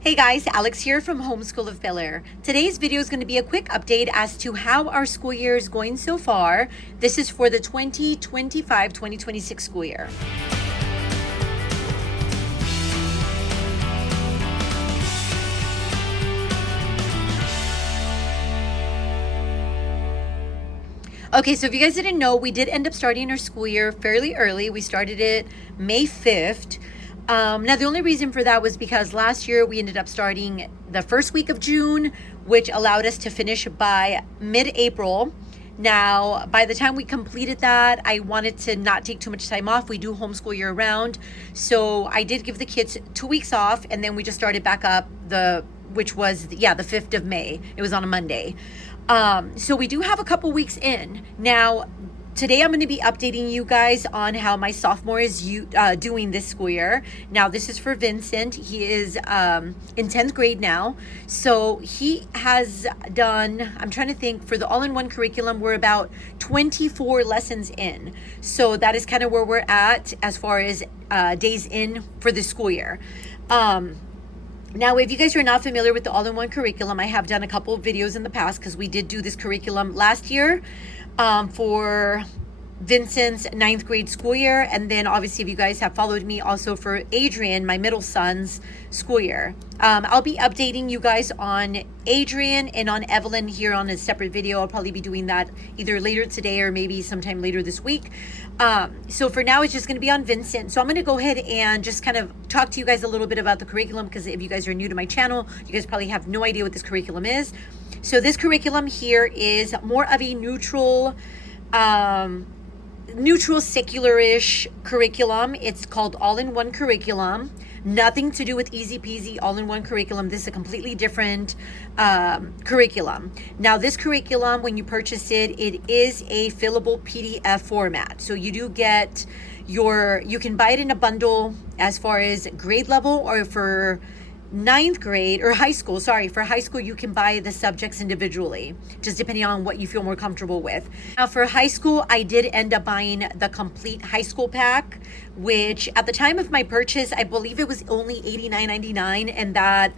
Hey guys, Alex here from Homeschool of Bel Air. Today's video is going to be a quick update as to how our school year is going so far. This is for the 2025-2026 school year. Okay, so if you guys didn't know, we did end up starting our school year fairly early. We started it May 5th. Now, the only reason for that was because last year we ended up starting the first week of June, which allowed us to finish by mid-April. Now, by the time we completed that, I wanted to not take too much time off. We do homeschool year round. So I did give the kids 2 weeks off, and then we just started back up which was, the 5th of May. It was on a Monday. So we do have a couple weeks in. Now, today I'm going to be updating you guys on how my sophomore is doing this school year. Now, this is for Vincent. He is in 10th grade now. So he has done, I'm trying to think, for the all-in-one curriculum, we're about 24 lessons in. So that is kind of where we're at as far as days in for the school year. Now, if you guys are not familiar with the all-in-one curriculum, I have done a couple of videos in the past because we did do this curriculum last year for Vincent's 9th grade school year. And then obviously, if you guys have followed me, also for Adrian, my middle son's school year. I'll be updating you guys on Adrian and on Evelyn here on a separate video. I'll probably be doing that either later today or maybe sometime later this week. So for now, it's just going to be on Vincent. So I'm going to go ahead and just kind of talk to you guys a little bit about the curriculum, because if you guys are new to my channel, you guys probably have no idea what this curriculum is. So this curriculum here is more of a neutral secular-ish curriculum. It's called all-in-one curriculum. Nothing to do with easy peasy all-in-one curriculum. This is a completely different curriculum. Now, this curriculum, when you purchase it, it is a fillable PDF format. So you do get you can buy it in a bundle as far as grade level, or for 9th grade or high school, for high school, you can buy the subjects individually, just depending on what you feel more comfortable with. Now, for high school, I did end up buying the complete high school pack, which at the time of my purchase, I believe it was only $89.99, and that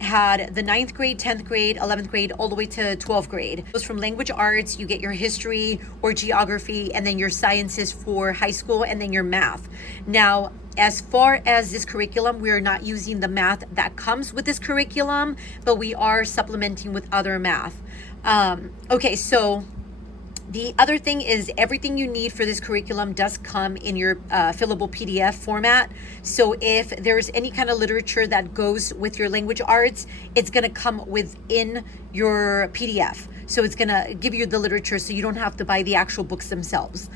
had the 9th grade, 10th grade, 11th grade, all the way to 12th grade. It was from language arts. You get your history or geography, and then your sciences for high school, and then your math. Now, as far as this curriculum, we are not using the math that comes with this curriculum, but we are supplementing with other math. Okay, so the other thing is everything you need for this curriculum does come in your fillable PDF format. So if there's any kind of literature that goes with your language arts, it's going to come within your PDF. So it's going to give you the literature, so you don't have to buy the actual books themselves.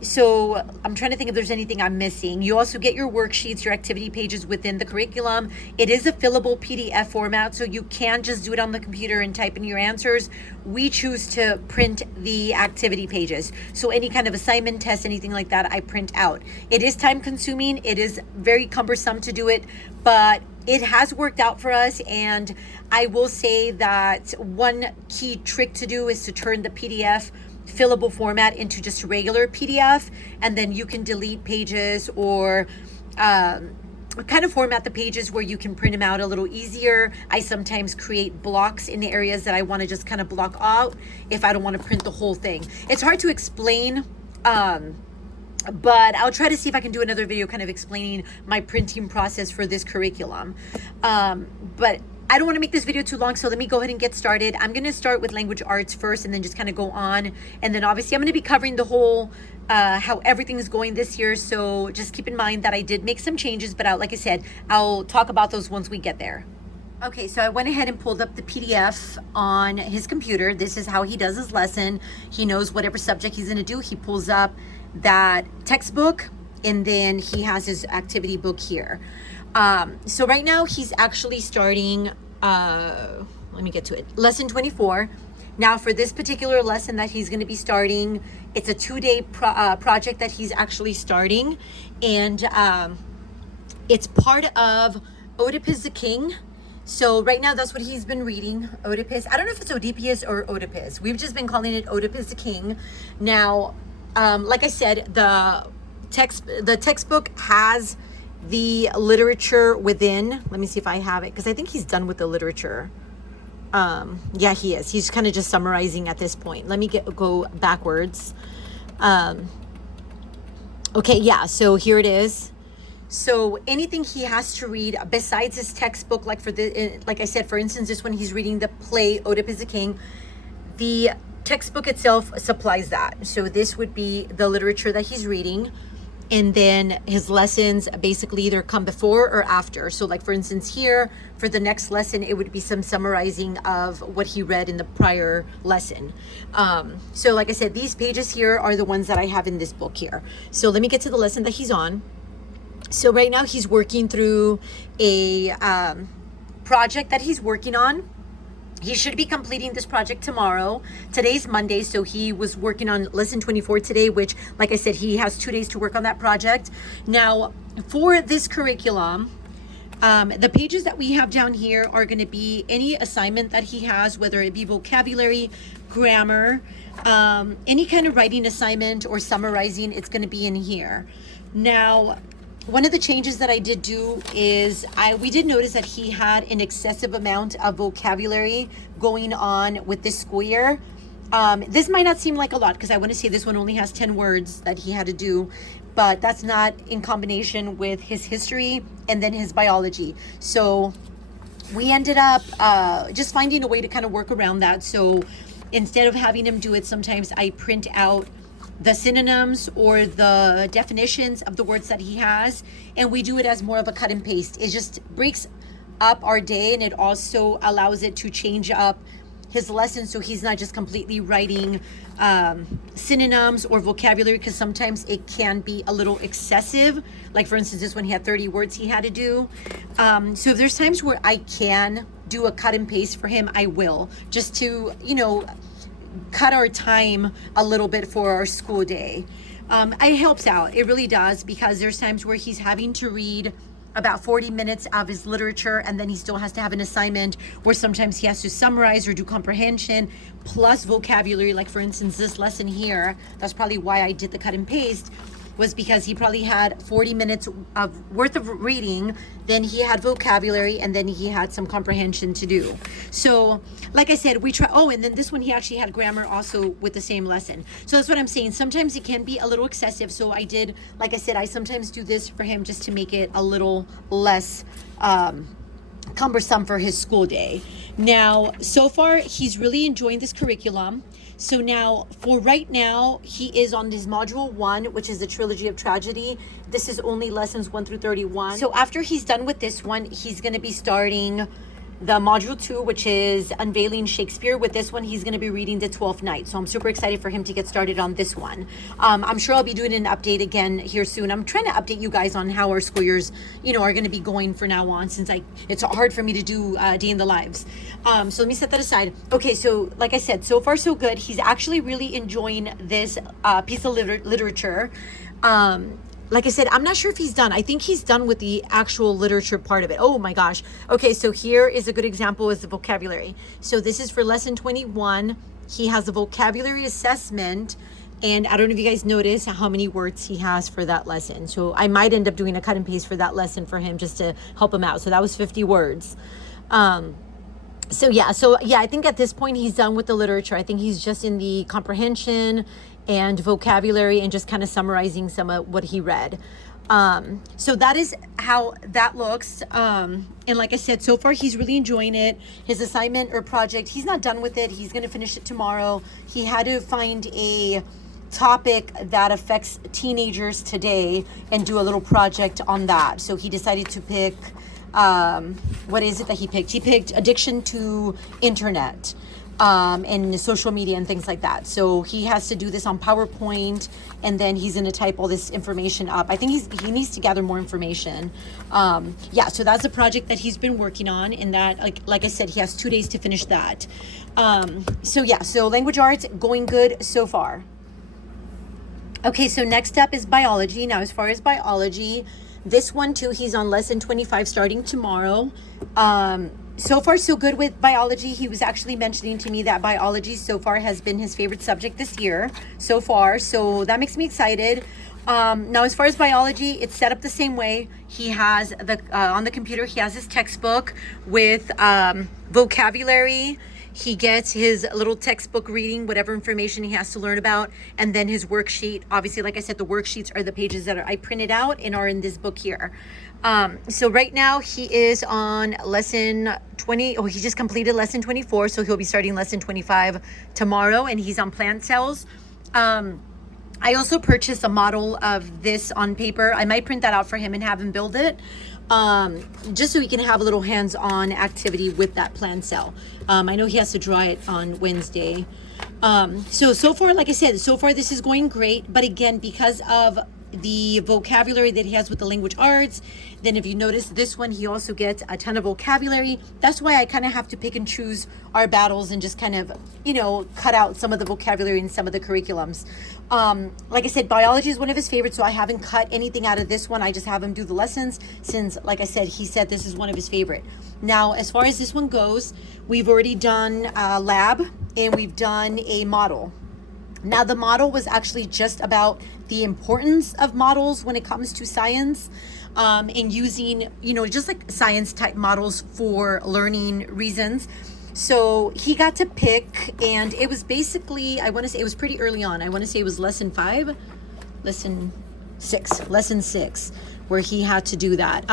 So I'm trying to think if there's anything I'm missing. You also get your worksheets, your activity pages within the curriculum. It is a fillable PDF format, so you can just do it on the computer and type in your answers. We choose to print the activity pages. So any kind of assignment, test, anything like that, I print out. It is time consuming. It is very cumbersome to do it, but it has worked out for us. And I will say that one key trick to do is to turn the PDF fillable format into just regular PDF, and then you can delete pages or kind of format the pages where you can print them out a little easier. I sometimes create blocks in the areas that I want to just kind of block out if I don't want to print the whole thing. It's hard to explain, but I'll try to see if I can do another video kind of explaining my printing process for this curriculum. But I don't want to make this video too long, so let me go ahead and get started. I'm going to start with language arts first, and then just kind of go on. And then obviously I'm going to be covering the whole how everything is going this year. So just keep in mind that I did make some changes, but like I said, I'll talk about those once we get there. Okay, so I went ahead and pulled up the PDF on his computer. This is how he does his lesson. He knows whatever subject he's going to do. He pulls up that textbook, and then he has his activity book here. So right now he's actually starting, let me get to it, lesson 24. Now, for this particular lesson that he's going to be starting, it's a 2-day project that he's actually starting, and it's part of Oedipus the King. So right now, that's what he's been reading, Oedipus. I don't know if it's Oedipus or Oedipus. We've just been calling it Oedipus the King. Now, like I said, the textbook has the literature within. Let me see if I have it, because I think he's done with the literature. Yeah, he is. He's kind of just summarizing at this point. Let me go backwards. Okay, yeah, so here it is. So anything he has to read besides his textbook, like like I said, for instance, this one he's reading the play Oedipus the King. The textbook itself supplies that. So this would be the literature that he's reading. And then his lessons basically either come before or after. So like for instance here, for the next lesson, it would be some summarizing of what he read in the prior lesson. So like I said, these pages here are the ones that I have in this book here. So let me get to the lesson that he's on. So right now he's working through a project that he's working on. He should be completing this project tomorrow. Today's Monday, so he was working on lesson 24 today, which, like I said, he has 2 days to work on that project. Now, for this curriculum, the pages that we have down here are going to be any assignment that he has, whether it be vocabulary, grammar, any kind of writing assignment or summarizing, it's going to be in here. Now, one of the changes that I did do is we did notice that he had an excessive amount of vocabulary going on with this school year. This might not seem like a lot, because I want to say this one only has 10 words that he had to do, but that's not in combination with his history and then his biology. So we ended up just finding a way to kind of work around that. So instead of having him do it, sometimes I print out the synonyms or the definitions of the words that he has, and we do it as more of a cut and paste. It just breaks up our day, and it also allows it to change up his lesson, so he's not just completely writing synonyms or vocabulary, because sometimes it can be a little excessive. Like for instance, this one he had 30 words he had to do. So if there's times where I can do a cut and paste for him, I will, just to, you know, cut our time a little bit for our school day. It helps out. It really does, because there's times where he's having to read about 40 minutes of his literature, and then he still has to have an assignment where sometimes he has to summarize or do comprehension plus vocabulary. Like for instance, this lesson here, that's probably why I did the cut and paste, was because he probably had 40 minutes of worth of reading, then he had vocabulary, and then he had some comprehension to do. So like I said, we try, oh, and then this one he actually had grammar also with the same lesson. So that's what I'm saying. Sometimes it can be a little excessive. So I did, like I said, I sometimes do this for him just to make it a little less cumbersome for his school day. Now, so far, he's really enjoying this curriculum. So now, for right now, he is on his module 1, which is the Trilogy of Tragedy. This is only lessons 1 through 31. So after he's done with this one, he's going to be starting the module 2, which is Unveiling Shakespeare. With this one, he's going to be reading the 12th Night. So I'm super excited for him to get started on this one. I'm sure I'll be doing an update again here soon. I'm trying to update you guys on how our school years, you know, are going to be going for now on, since it's hard for me to do day in the lives. So let me set that aside. Okay, so like I said, so far so good. He's actually really enjoying this piece of literature. Like I said, I'm not sure if he's done. I think he's done with the actual literature part of it. Oh my gosh. Okay, so here is a good example, is the vocabulary. So this is for lesson 21. He has a vocabulary assessment, and I don't know if you guys notice how many words he has for that lesson. So I might end up doing a cut and paste for that lesson for him just to help him out. So that was 50 words. So yeah, I think at this point he's done with the literature. I think he's just in the comprehension and vocabulary and just kind of summarizing some of what he read. So that is how that looks. And like I said, so far he's really enjoying it. His assignment or project, he's not done with it. He's going to finish it tomorrow. He had to find a topic that affects teenagers today and do a little project on that. So he decided to pick, what is it that he picked? He picked addiction to internet. And social media and things like that. So he has to do this on PowerPoint, and then he's going to type all this information up. I think he needs to gather more information. Yeah, so that's a project that he's been working on, and that, like I said, he has 2 days to finish that. So yeah, so language arts going good so far. Okay, so next up is biology. Now, as far as biology, this one too, he's on lesson 25 starting tomorrow. So far, so good with biology. He was actually mentioning to me that biology so far has been his favorite subject this year so far. So that makes me excited. Now, as far as biology, it's set up the same way. He has the on the computer, he has his textbook with vocabulary. He gets his little textbook reading, whatever information he has to learn about, and then his worksheet. Obviously, like I said, the worksheets are the pages that I printed out and are in this book here. So right now he is on lesson 20. Oh, he just completed lesson 24, so he'll be starting lesson 25 tomorrow, and he's on plant cells. I also purchased a model of this on paper. I might print that out for him and have him build it, just so he can have a little hands-on activity with that plant cell. I know he has to draw it on Wednesday. So far, like I said, so far this is going great. But again, because of the vocabulary that he has with the language arts, then if you notice this one, he also gets a ton of vocabulary. That's why I kind of have to pick and choose our battles and just kind of, cut out some of the vocabulary and some of the curriculums. Like I said, biology is one of his favorites, so I haven't cut anything out of this one. I just have him do the lessons since, like I said, he said this is one of his favorite. Now, as far as this one goes, we've already done a lab and we've done a model. Now, the model was actually just about the importance of models when it comes to science, and using, just like science type models for learning reasons. So he got to pick, and it was basically, I want to say it was pretty early on. I want to say it was lesson 6, where he had to do that.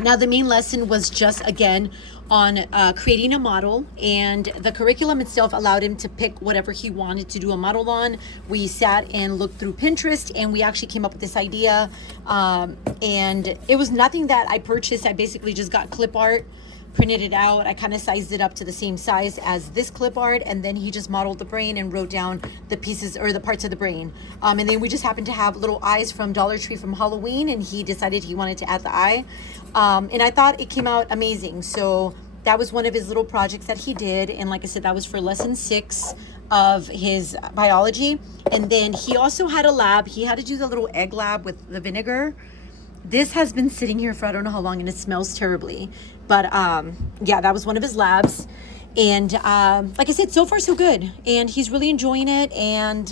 Now, the main lesson was just, again, on creating a model, and the curriculum itself allowed him to pick whatever he wanted to do a model on. We sat and looked through Pinterest, and we actually came up with this idea, and it was nothing that I purchased. I basically just got clip art, printed it out. I kind of sized it up to the same size as this clip art, and then he just modeled the brain and wrote down the pieces or the parts of the brain. And then we just happened to have little eyes from Dollar Tree from Halloween, and he decided he wanted to add the eye. And I thought it came out amazing. So that was one of his little projects that he did. And like I said, that was for lesson 6 of his biology. And then he also had a lab. He had to do the little egg lab with the vinegar. This has been sitting here for I don't know how long, and it smells terribly. But yeah, that was one of his labs. And like I said, so far so good. And he's really enjoying it. And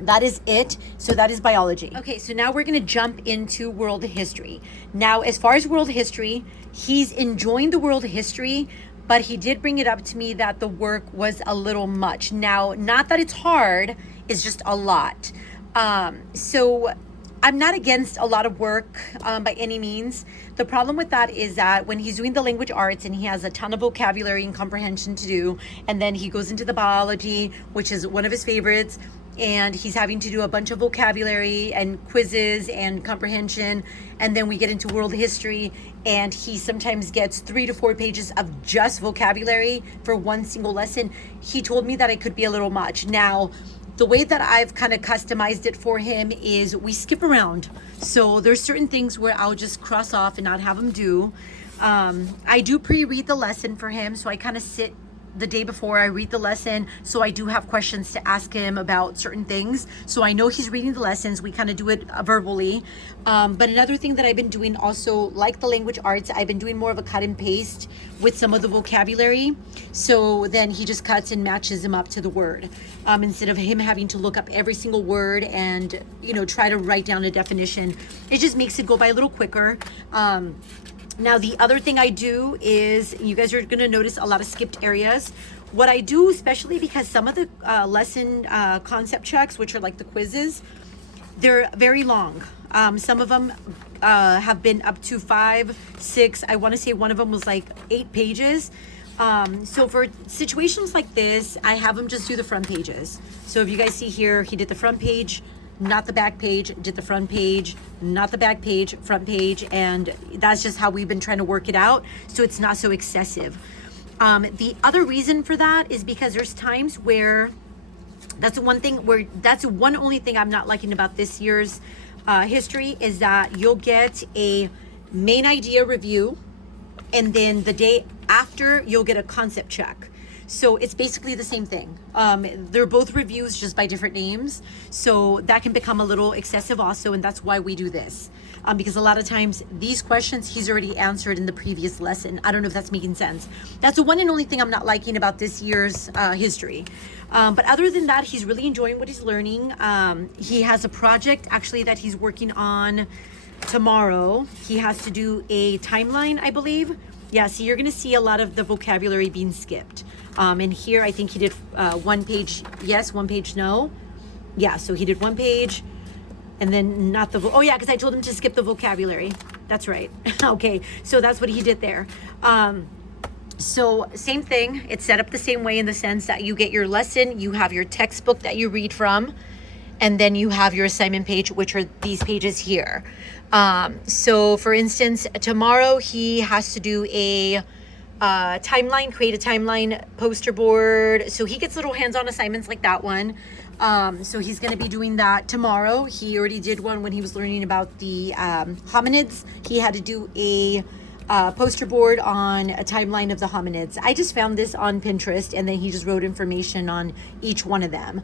that is it. So that is biology. Okay, so now we're going to jump into world history. Now, as far as world history, he's enjoying the world history, but he did bring it up to me that the work was a little much. Now, not that it's hard, it's just a lot. So I'm not against a lot of work by any means. The problem with that is that when he's doing the language arts and he has a ton of vocabulary and comprehension to do, and then he goes into the biology, which is one of his favorites, and he's having to do a bunch of vocabulary and quizzes and comprehension, and then we get into world history, and he sometimes gets 3 to 4 pages of just vocabulary for one single lesson. He told me that it could be a little much. Now, the way that I've kind of customized it for him is we skip around. So there's certain things where I'll just cross off and not have him do. I do pre-read the lesson for him, so I kind of sit the day before I read the lesson, so I do have questions to ask him about certain things. So I know he's reading the lessons. We kind of do it verbally. But another thing that I've been doing also, like the language arts, I've been doing more of a cut and paste with some of the vocabulary. So then he just cuts and matches him up to the word, instead of him having to look up every single word and, try to write down a definition. It just makes it go by a little quicker. Now, the other thing I do is, you guys are going to notice a lot of skipped areas. What I do, especially because some of the lesson concept checks, which are like the quizzes, they're very long. Some of them have been up to 5, 6. I want to say one of them was like 8 pages. So for situations like this, I have him just do the front pages. So if you guys see here, he did the front page, not the back page, did the front page, not the back page, front page, and that's just how we've been trying to work it out, so it's not so excessive. The other reason for that is because there's times where that's one only thing I'm not liking about this year's history is that you'll get a main idea review, and then the day after you'll get a concept check. So it's basically the same thing. They're both reviews just by different names. So that can become a little excessive also, and that's why we do this. Because a lot of times these questions he's already answered in the previous lesson. I don't know if that's making sense. That's the one and only thing I'm not liking about this year's history. But other than that, he's really enjoying what he's learning. He has a project actually that he's working on tomorrow. He has to do a timeline, I believe. Yeah, so you're going to see a lot of the vocabulary being skipped. And here I think he did one page yes, one page no. Yeah, so he did one page and then not the, oh yeah, because I told him to skip the vocabulary. That's right. Okay, so that's what he did there. So same thing, it's set up the same way in the sense that you get your lesson, you have your textbook that you read from, and then you have your assignment page, which are these pages here. So for instance, tomorrow he has to do a timeline, create a timeline poster board. So he gets little hands-on assignments like that one. So he's going to be doing that tomorrow. He already did one when he was learning about the hominids. He had to do a poster board on a timeline of the hominids. I just found this on Pinterest, and then he just wrote information on each one of them.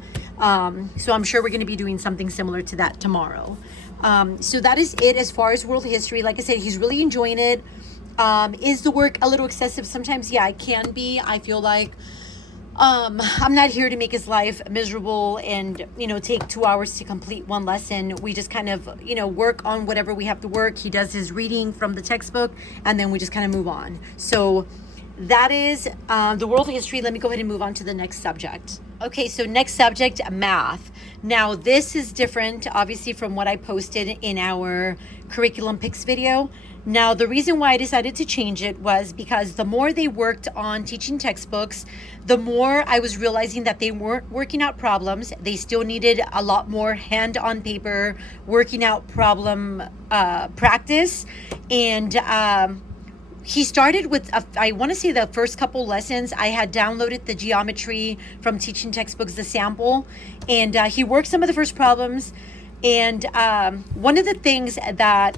So I'm sure we're going to be doing something similar to that tomorrow. So that is it as far as world history. Like I said, he's really enjoying it. Is the work a little excessive? Sometimes, yeah, it can be. I feel like I'm not here to make his life miserable and, take 2 hours to complete one lesson. We just kind of, work on whatever we have to work. He does his reading from the textbook, and then we just kind of move on. So that is the world history. Let me go ahead and move on to the next subject. Okay, so next subject, math. Now, this is different, obviously, from what I posted in our curriculum picks video. Now, the reason why I decided to change it was because the more they worked on teaching textbooks, the more I was realizing that they weren't working out problems. They still needed a lot more hand on paper, working out problem practice. And he started with, I want to say the first couple lessons, I had downloaded the geometry from teaching textbooks, the sample, and he worked some of the first problems. And one of the things that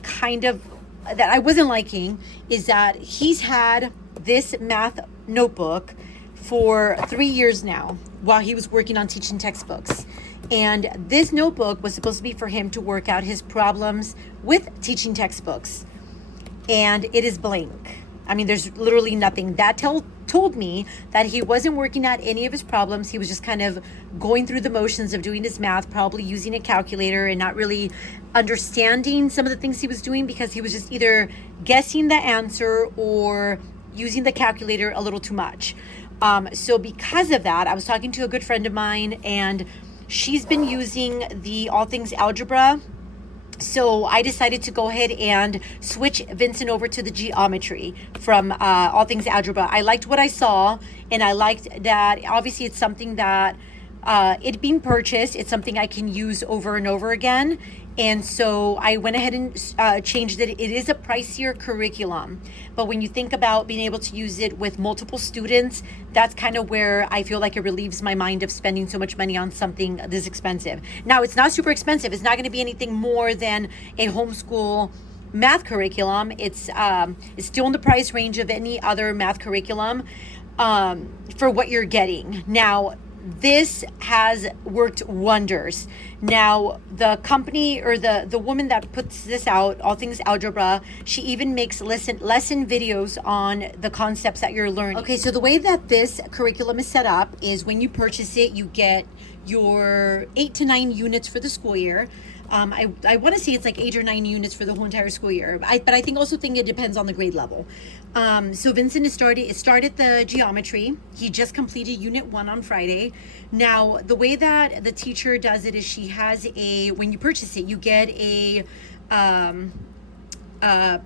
I wasn't liking is that he's had this math notebook for 3 years now while he was working on teaching textbooks. And this notebook was supposed to be for him to work out his problems with teaching textbooks. And it is blank. I mean, there's literally nothing. That told me that he wasn't working out any of his problems. He was just kind of going through the motions of doing his math, probably using a calculator and not really understanding some of the things he was doing because he was just either guessing the answer or using the calculator a little too much. So because of that, I was talking to a good friend of mine, and she's been using the All Things Algebra. So I decided to go ahead and switch Vincent over to the geometry from All Things Algebra. I liked what I saw, and I liked that obviously it's something that it being purchased, it's something I can use over and over again. And so I went ahead and changed it. It is a pricier curriculum, but when you think about being able to use it with multiple students, that's kind of where I feel like it relieves my mind of spending so much money on something this expensive. Now, it's not super expensive. It's not going to be anything more than a homeschool math curriculum. It's still in the price range of any other math curriculum for what you're getting. Now, this has worked wonders. Now, the company or the woman that puts this out, All Things Algebra, she even makes lesson videos on the concepts that you're learning. Okay, so the way that this curriculum is set up is when you purchase it, you get your 8 to 9 units for the school year. I want to say it's like 8 or 9 units for the whole entire school year. But I think it depends on the grade level. So Vincent started the geometry. He just completed unit 1 on Friday. Now, the way that the teacher does it is she has when you purchase it, you get a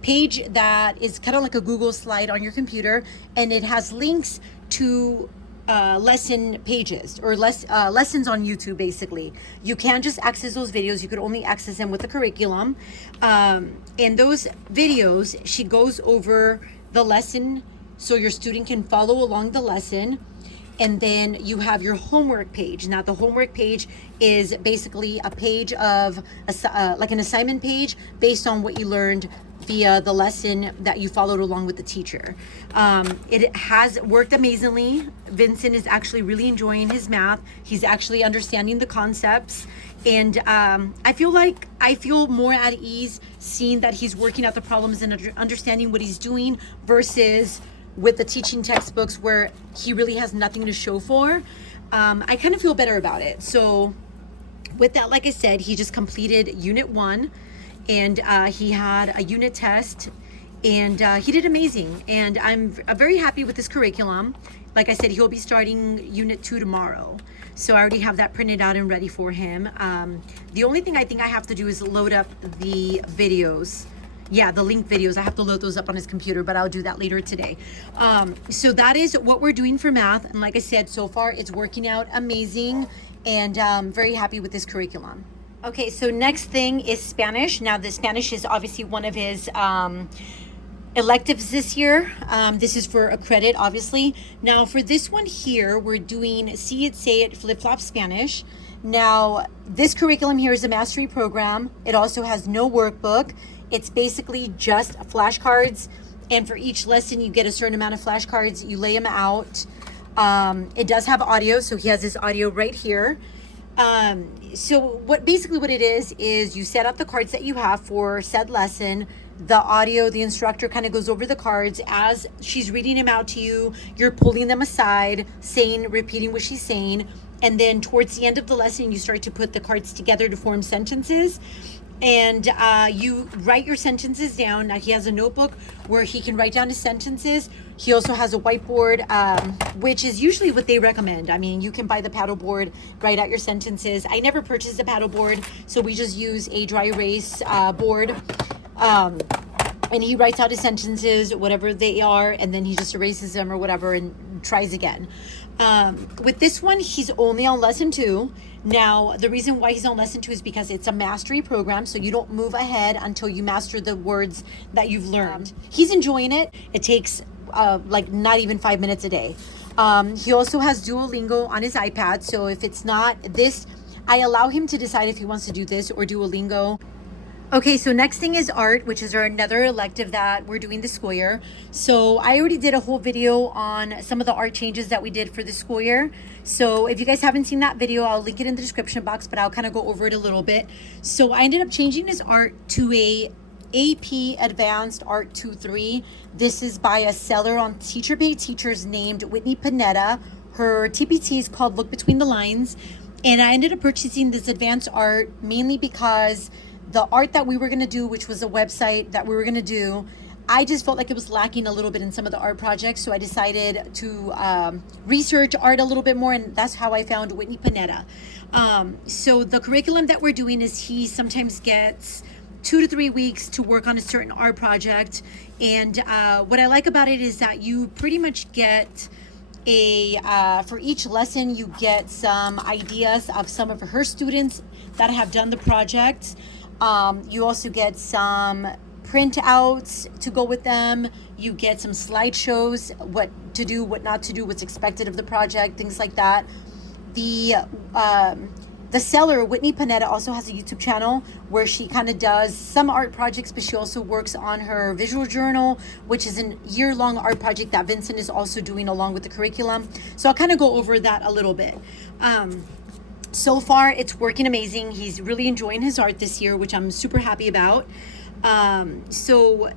page that is kind of like a Google slide on your computer, and it has links to lesson pages or lessons on YouTube. Basically, you can't just access those videos. You could only access them with the curriculum. In those videos, she goes over the lesson so your student can follow along the lesson. And then you have your homework page. Now, the homework page is basically a page of like an assignment page based on what you learned via the lesson that you followed along with the teacher. It has worked amazingly. Vincent is actually really enjoying his math. He's actually understanding the concepts. And I feel more at ease seeing that he's working out the problems and understanding what he's doing versus with the teaching textbooks where he really has nothing to show for. I kind of feel better about it. So with that, like I said, he just completed Unit 1 and he had a unit test and he did amazing. And I'm very happy with this curriculum. Like I said, he'll be starting Unit 2 tomorrow. So I already have that printed out and ready for him. The only thing I think I have to do is load up the videos. Yeah, the link videos. I have to load those up on his computer, but I'll do that later today. So that is what we're doing for math. And like I said, so far it's working out amazing and very happy with this curriculum. Okay, so next thing is Spanish. Now the Spanish is obviously one of his electives this year. This is for a credit, obviously. Now for this one here, we're doing See It, Say It, Flip Flop Spanish. Now this curriculum here is a mastery program. It also has no workbook. It's basically just flashcards. And for each lesson, you get a certain amount of flashcards. You lay them out. It does have audio. So he has this audio right here. So what it is you set up the cards that you have for said lesson. The audio, the instructor kind of goes over the cards as she's reading them out to you. You're pulling them aside, repeating what she's saying. And then towards the end of the lesson, you start to put the cards together to form sentences. And you write your sentences down. Now he has a notebook where he can write down his sentences. He also has a whiteboard, which is usually what they recommend. I mean, you can buy the paddle board, write out your sentences. I never purchased a paddle board, so we just use a dry erase board. And he writes out his sentences, whatever they are, and then he just erases them or whatever and tries again. With this one, he's only on lesson 2. Now, the reason why he's on lesson 2 is because it's a mastery program, so you don't move ahead until you master the words that you've learned. He's enjoying it. It takes like not even 5 minutes a day. He also has Duolingo on his iPad, so if it's not this, I allow him to decide if he wants to do this or Duolingo. Okay, so next thing is art, which is another elective that we're doing this school year. So I already did a whole video on some of the art changes that we did for the school year. So if you guys haven't seen that video, I'll link it in the description box, but I'll kind of go over it a little bit. So I ended up changing his art to a AP Advanced Art 2-3. This is by a seller on Teacher Pay Teachers named Whitney Panetta. Her TPT is called Look Between the Lines. And I ended up purchasing this advanced art mainly because the art that we were going to do, which was a website that we were going to do, I just felt like it was lacking a little bit in some of the art projects. So I decided to research art a little bit more. And that's how I found Whitney Panetta. So the curriculum that we're doing is he sometimes gets 2 to 3 weeks to work on a certain art project. And what I like about it is that you pretty much get for each lesson, you get some ideas of some of her students that have done the project. You also get some printouts to go with them. You get some slideshows, what to do, what not to do, what's expected of the project, things like that. The seller, Whitney Panetta, also has a YouTube channel where she kind of does some art projects, but she also works on her visual journal, which is a year-long art project that Vincent is also doing along with the curriculum. So I'll kind of go over that a little bit. So far, it's working amazing. He's really enjoying his art this year, which I'm super happy about. So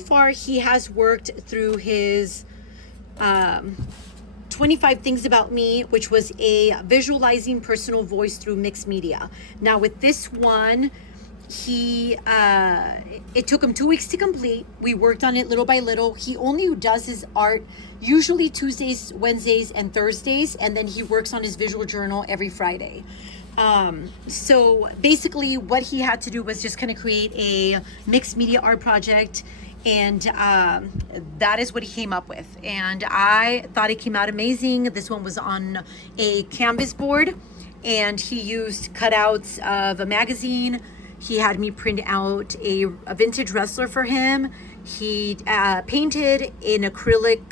far, he has worked through his 25 Things About Me, which was a visualizing personal voice through mixed media. Now, with this one, it took him 2 weeks to complete. We worked on it little by little. He only does his art usually Tuesdays, Wednesdays, and Thursdays, and then he works on his visual journal every Friday. So basically what he had to do was just kind of create a mixed media art project, and that is what he came up with. And I thought it came out amazing. This one was on a canvas board, and he used cutouts of a magazine. He had me print out a vintage wrestler for him. He painted an acrylic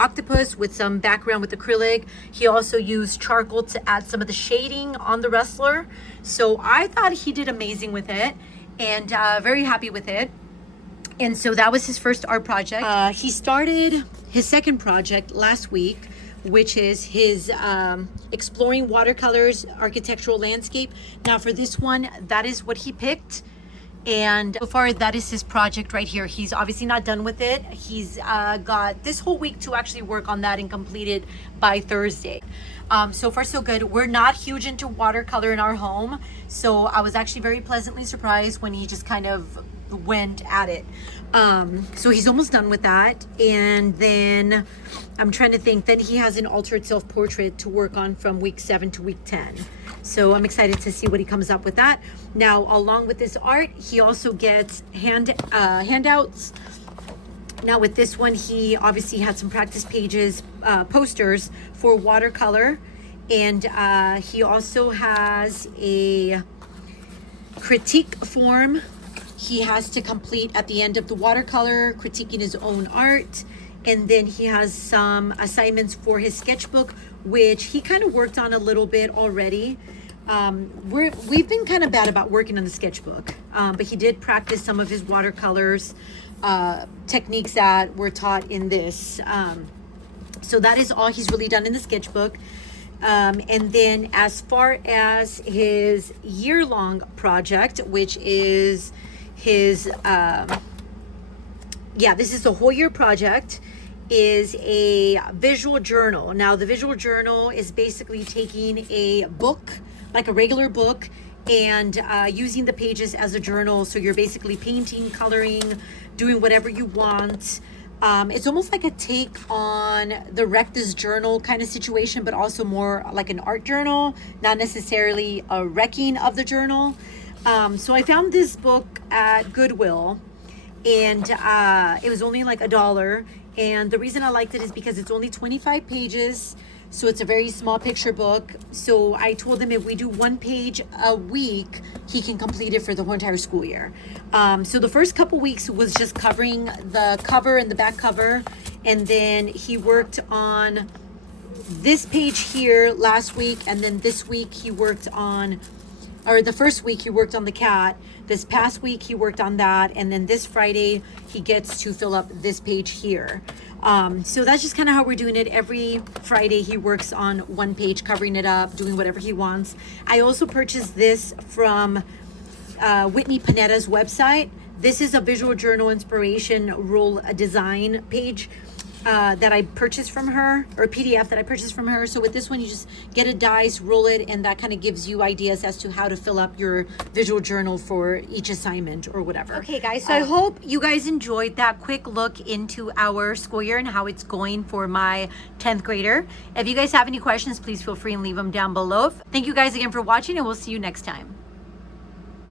octopus with some background with acrylic. He also used charcoal to add some of the shading on the wrestler. So I thought he did amazing with it, and very happy with it. And so that was his first art project. He started his second project last week, which is his exploring watercolors architectural landscape. Now for this one, that is what he picked. And so far, that is his project right here. He's obviously not done with it. He's got this whole week to actually work on that and complete it by Thursday. So far, so good. We're not huge into watercolor in our home. So I was actually very pleasantly surprised when he just kind of went at it. So he's almost done with that. And then I'm trying to think, then he has an altered self-portrait to work on from week 7 to week 10. So I'm excited to see what he comes up with that. Now, along with this art, he also gets handouts. Now with this one, he obviously had some practice pages, posters for watercolor. And he also has a critique form he has to complete at the end of the watercolor, critiquing his own art. And then he has some assignments for his sketchbook, which he kind of worked on a little bit already. We've been kind of bad about working on the sketchbook, but he did practice some of his watercolors, techniques that were taught in this. So that is all he's really done in the sketchbook. And then as far as his year-long project, which is his, this is the whole year project, is a visual journal. Now the visual journal is basically taking a book, like a regular book, and using the pages as a journal. So you're basically painting, coloring, doing whatever you want. It's almost like a take on the Rector's journal kind of situation, but also more like an art journal, not necessarily a wrecking of the journal. So I found this book at Goodwill, and it was only like $1. And the reason I liked it is because it's only 25 pages. So it's a very small picture book. So I told him if we do 1 page a week, he can complete it for the whole entire school year. So the first couple weeks was just covering the cover and the back cover. And then he worked on this page here last week. And then this week he worked on, or the first week he worked on the cat. This past week he worked on that. And then this Friday he gets to fill up this page here. So that's just kind of how we're doing it. Every Friday he works on 1 page, covering it up, doing whatever he wants. I also purchased this from Whitney Panetta's website. This is a visual journal inspiration rule design page that I purchased from her, or a PDF that I purchased from her. So with this one, you just get a dice, roll it, and that kind of gives you ideas as to how to fill up your visual journal for each assignment or whatever. Okay, guys, so I hope you guys enjoyed that quick look into our school year and how it's going for my 10th grader. If you guys have any questions, please feel free and leave them down below. Thank you guys again for watching, and we'll see you next time.